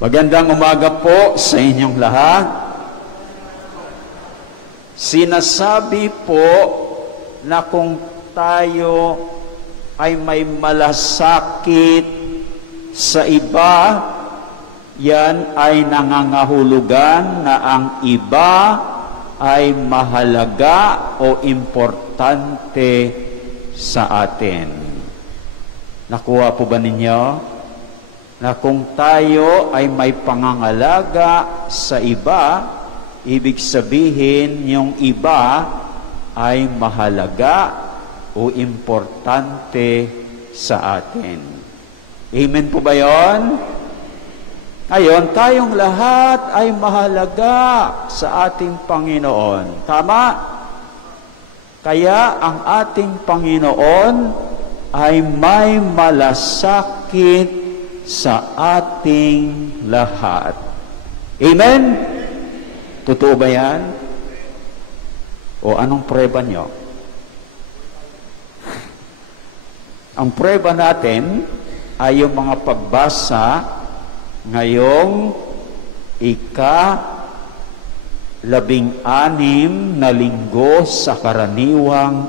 Magandang umaga po sa inyong lahat. Sinasabi po na kung tayo ay may malasakit sa iba, yan ay nangangahulugan na ang iba ay mahalaga o importante sa atin. Nakuha po ba ninyo? Na kung tayo ay may pangangalaga sa iba, ibig sabihin yung iba ay mahalaga o importante sa atin. Amen po ba yun? Ngayon, tayong lahat ay mahalaga sa ating Panginoon. Tama? Kaya ang ating Panginoon ay may malasakit sa ating lahat. Amen? Totoo ba yan? O anong prueba nyo? Ang prueba natin ay yung mga pagbasa ngayong ika-16 na linggo sa karaniwang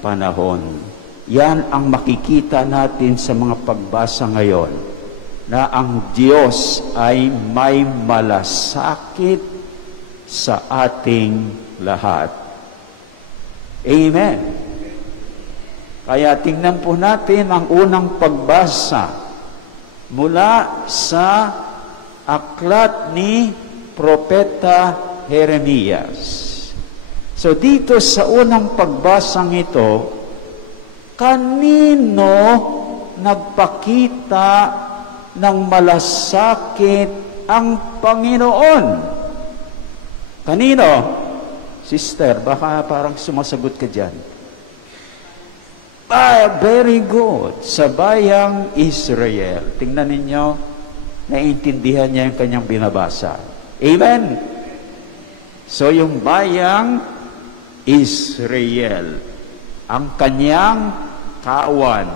panahon. Yan ang makikita natin sa mga pagbasa ngayon, na ang Diyos ay may malasakit sa ating lahat. Amen. Kaya tingnan po natin ang unang pagbasa mula sa aklat ni Propeta Jeremias. So dito sa unang pagbasang ito, kanino nagpakita ng malasakit ang Panginoon? Kanino? Sister, baka parang sumasagot ka dyan. Very good. Sa bayang Israel. Tingnan ninyo, naiintindihan niya yung kanyang binabasa. Amen? So yung bayang Israel, ang kanyang kawan,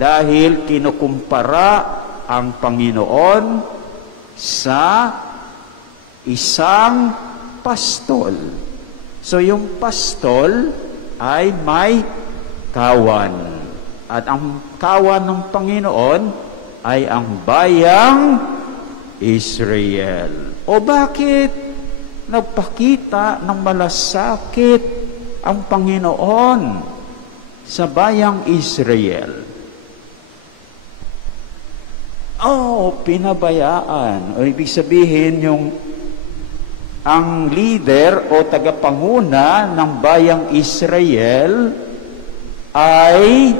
dahil kinukumpara ang Panginoon sa isang pastol. So yung pastol ay may kawan. At ang kawan ng Panginoon ay ang bayang Israel. O bakit nagpakita ng malasakit ang Panginoon sa bayang Israel? Pinabayaan. O ibig sabihin ang leader o tagapanguna ng bayang Israel ay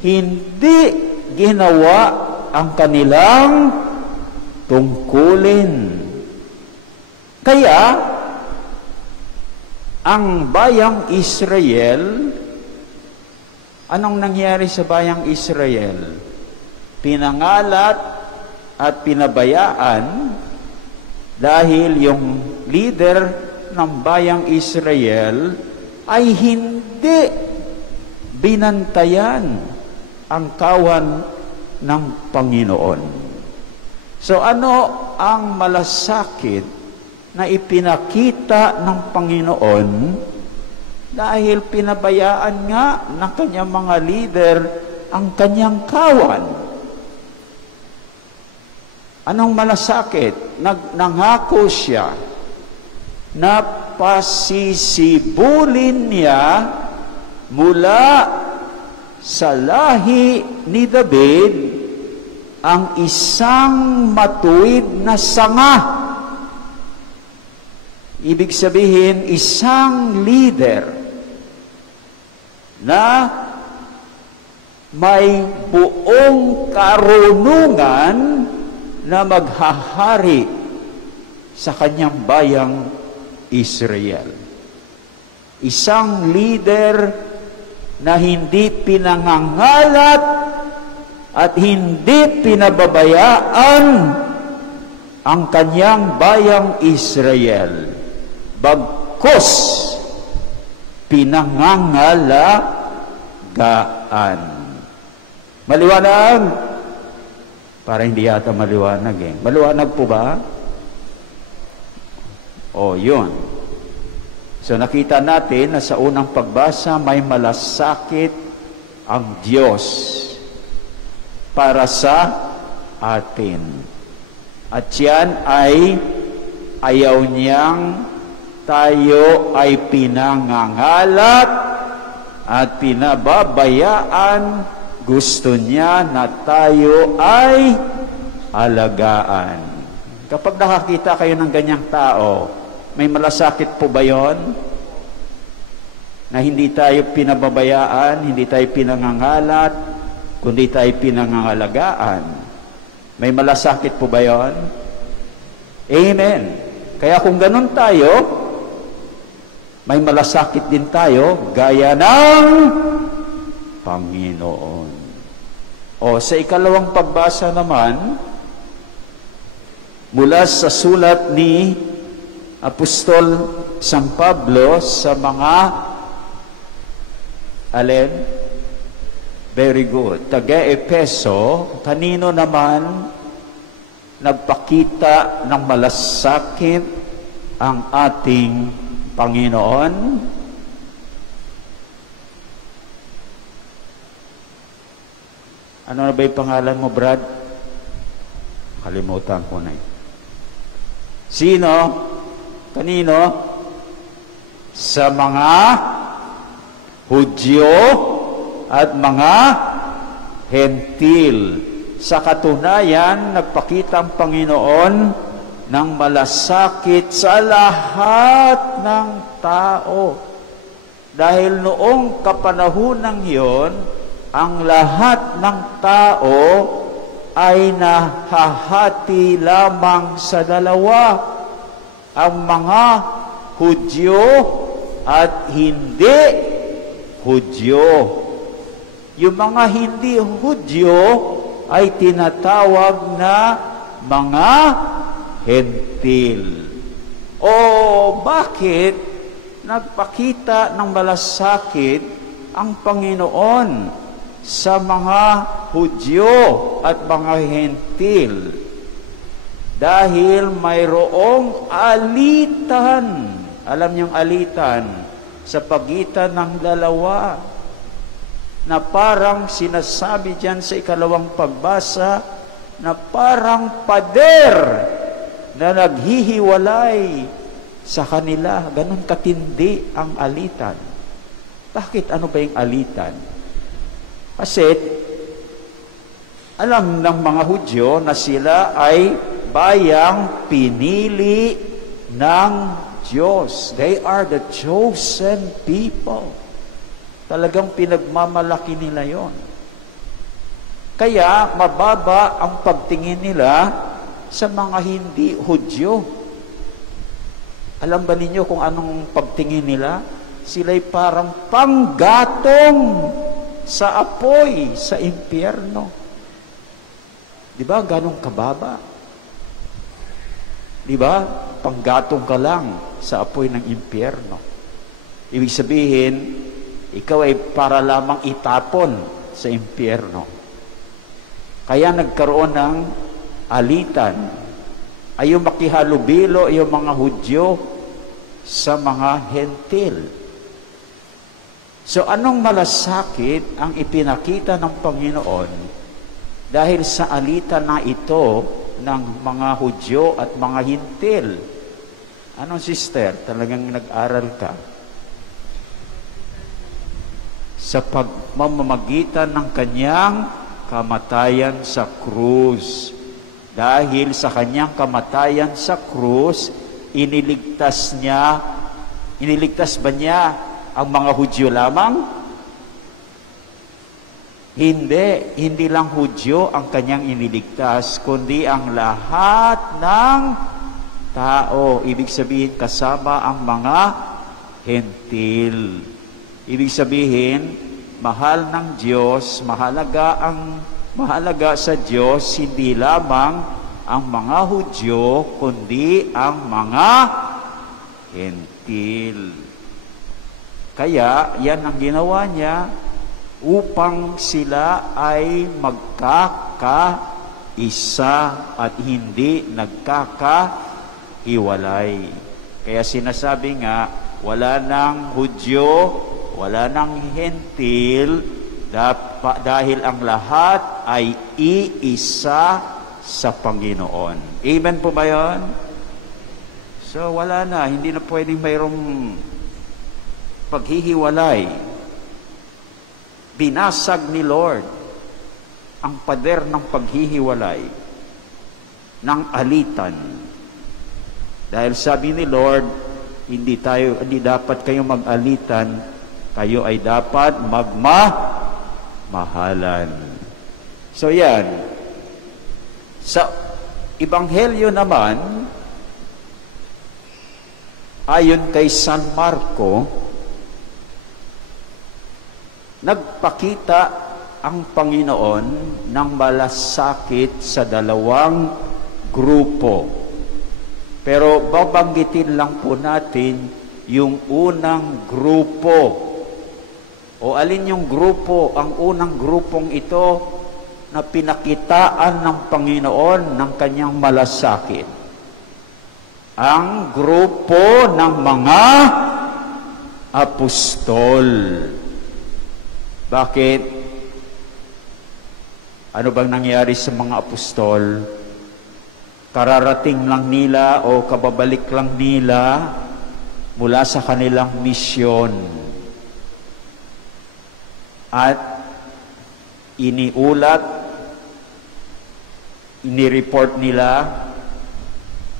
hindi ginawa ang kanilang tungkulin. Kaya, ang bayang Israel, anong nangyari sa bayang Israel? Pinangalat at pinabayaan dahil yung leader ng bayang Israel ay hindi binantayan ang kawan ng Panginoon. So ano ang malasakit na ipinakita ng Panginoon dahil pinabayaan nga ng kanyang mga leader ang kanyang kawan? Anong malasakit? Nangako siya na pasisibulin niya mula sa lahi ni David ang isang matuwid na sanga. Ibig sabihin, isang leader na may buong karunungan na maghahari sa kanyang bayang Israel. Isang leader na hindi pinangangalat at hindi pinababayaan ang kanyang bayang Israel. Bagkus pinangangalagaan. Maliwanag? Para hindi yata maliwanag eh. Maliwanag po ba? O, yun. So nakita natin na sa unang pagbasa may malasakit ang Diyos para sa atin. At yan ay ayaw niyang tayo ay pinangangalat at pinababayaan. Gusto niya na tayo ay alagaan. Kapag nakakita kayo ng ganyang tao, may malasakit po ba yon? Na hindi tayo pinababayaan, hindi tayo pinangangalat, kundi tayo pinangangalagaan. May malasakit po ba yon? Amen. Kaya kung ganun tayo, may malasakit din tayo, gaya ng Panginoon. O sa ikalawang pagbasa naman, mula sa sulat ni Apostol San Pablo sa mga alin? Very good. Taga-Epeso, kanino naman nagpakita ng malasakit ang ating Panginoon? Ano na ba yung pangalan mo, Brad? Kalimutan ko na. Sino? Kanino? Sa mga Hudyo at mga Hentil. Sa katunayan, nagpakita ang Panginoon ng malasakit sa lahat ng tao. Dahil noong kapanahunang yon, ang lahat ng tao ay nahahati lamang sa dalawa. Ang mga Hudyo at hindi Hudyo. Yung mga hindi Hudyo ay tinatawag na mga Hentil. O bakit nagpakita ng malasakit ang Panginoon sa mga Hudyo at mga Hentil? Dahil mayroong alitan. Alam niyong alitan sa pagitan ng dalawa, na parang sinasabi diyan sa ikalawang pagbasa, na parang pader na naghihiwalay sa kanila. Ganon katindi ang alitan. Bakit? Ano ba yung alitan? Kasi alam ng mga Hudyo na sila ay bayang pinili ng Diyos. They are the chosen people. Talagang pinagmamalaki nila yon. Kaya mababa ang pagtingin nila sa mga hindi Hudyo. Alam ba ninyo kung anong pagtingin nila? Sila'y parang panggatong sa apoy sa impyerno. Di ba? Ganong kababa. Di ba? Panggatong ka lang sa apoy ng impyerno. Ibig sabihin, ikaw ay para lamang itapon sa impyerno. Kaya nagkaroon ng alitan. Ayaw makihalubilo yung mga Hudyo sa mga Hentil. So anong malasakit ang ipinakita ng Panginoon dahil sa alitan na ito ng mga Hudyo at mga Hentil? Anong sister? Talagang nag-aral ka. Sa pagmamamagitan ng kanyang kamatayan sa krus. Dahil sa kanyang kamatayan sa krus, iniligtas ba niya ang mga Hudyo lamang? Hindi lang Hudyo ang kanyang iniligtas, kundi ang lahat ng tao. Ibig sabihin, kasama ang mga Hentil. Ibig sabihin, mahal ng Diyos, mahalaga sa Diyos, hindi lamang ang mga Hudyo, kundi ang mga Hentil. Kaya, yan ang ginawa niya upang sila ay magkakaisa. isa at hindi nagkakahiwalay. Kaya sinasabi nga, wala nang Hudyo, wala nang Hentil, dahil ang lahat ay iisa sa Panginoon. Amen po ba yun? So wala na, hindi na pwedeng mayroong paghihiwalay. Binasag ni Lord ang pader ng paghihiwalay, ng alitan. Dahil sabi ni Lord, hindi dapat kayo mag-alitan, kayo ay dapat magmahalan. So yan. Sa Ebanghelyo naman, ayon kay San Marco, nagpakita ang Panginoon ng malasakit sa dalawang grupo. Pero babanggitin lang po natin yung unang grupo. O alin yung grupo? Ang unang grupong ito na pinakitaan ng Panginoon ng kanyang malasakit. Ang grupo ng mga apostol. Bakit? Ano bang nangyari sa mga apostol? Kararating lang nila o kababalik lang nila mula sa kanilang misyon. At inireport nila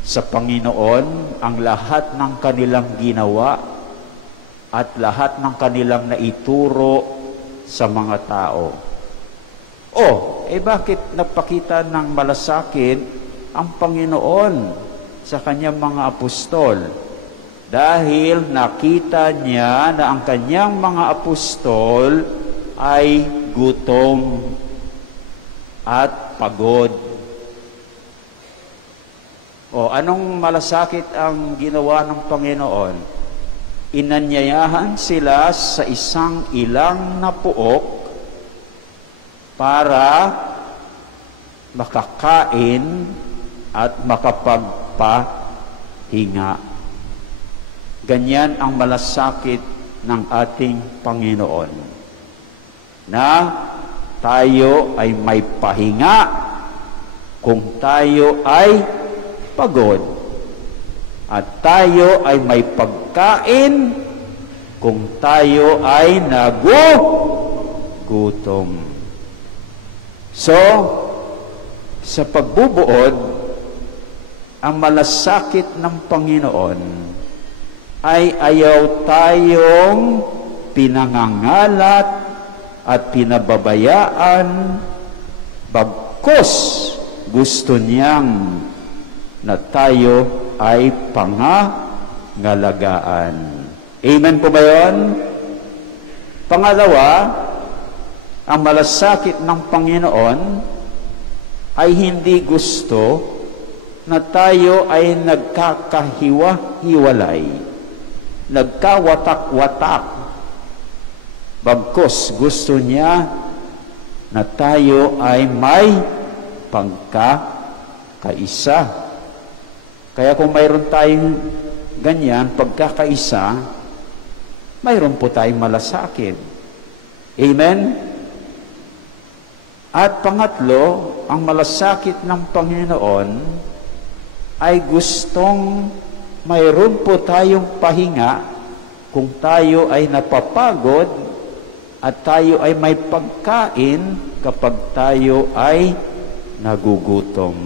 sa Panginoon ang lahat ng kanilang ginawa at lahat ng kanilang naituro sa mga tao. Bakit nagpakita ng malasakit ang Panginoon sa kanyang mga apostol? Dahil nakita niya na ang kanyang mga apostol ay gutom at pagod. Anong malasakit ang ginawa ng Panginoon? Inanyayahan sila sa isang ilang na puok para makakain at makapagpahinga. Ganyan ang malasakit ng ating Panginoon, na tayo ay may pahinga kung tayo ay pagod, at tayo ay may pagkain kung tayo ay nagugutom. So, sa pagbubuod, ang malasakit ng Panginoon ay ayaw tayong pinangangalat at pinababayaan, bagkus gusto niyang na tayo ay pangangalagaan. Amen po ba yun? Pangalawa, ang malasakit ng Panginoon ay hindi gusto na tayo ay nagkakahiwa-hiwalay, nagkawatak-watak. Bagkus gusto niya na tayo ay may pagkakaisa. Kaya kung mayroon tayong ganyan, pagkakaisa, mayroon po tayong malasakit. Amen? At pangatlo, ang malasakit ng Panginoon ay gustong mayroon po tayong pahinga kung tayo ay napapagod at tayo ay may pagkain kapag tayo ay nagugutom.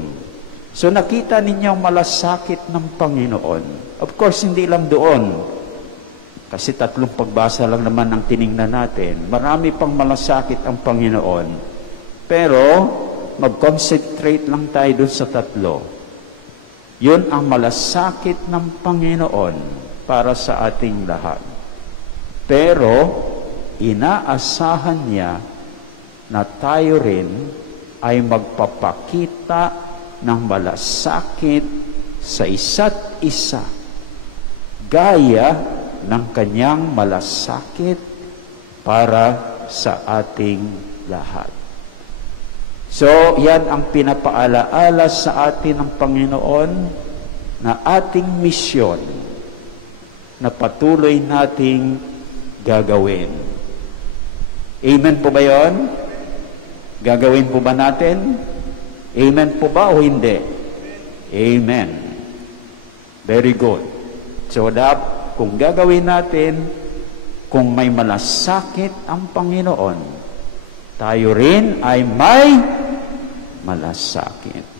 So nakita ninyo ang malasakit ng Panginoon. Of course, hindi lang doon. Kasi 3 pagbasa lang naman ang tiningnan natin. Marami pang malasakit ang Panginoon. Pero, mag-concentrate lang tayo dun sa 3. Yun ang malasakit ng Panginoon para sa ating lahat. Pero, inaasahan niya na tayo rin ay magpapakita ng malasakit sa isa't isa, gaya ng kanyang malasakit para sa ating lahat. So, yan ang pinapaalaala sa atin ng Panginoon na ating misyon na patuloy nating gagawin. Amen po ba yun? Gagawin po ba natin? Amen po ba o hindi? Amen. Very good. So, kung gagawin natin, kung may malasakit ang Panginoon, tayo rin ay may malasakit.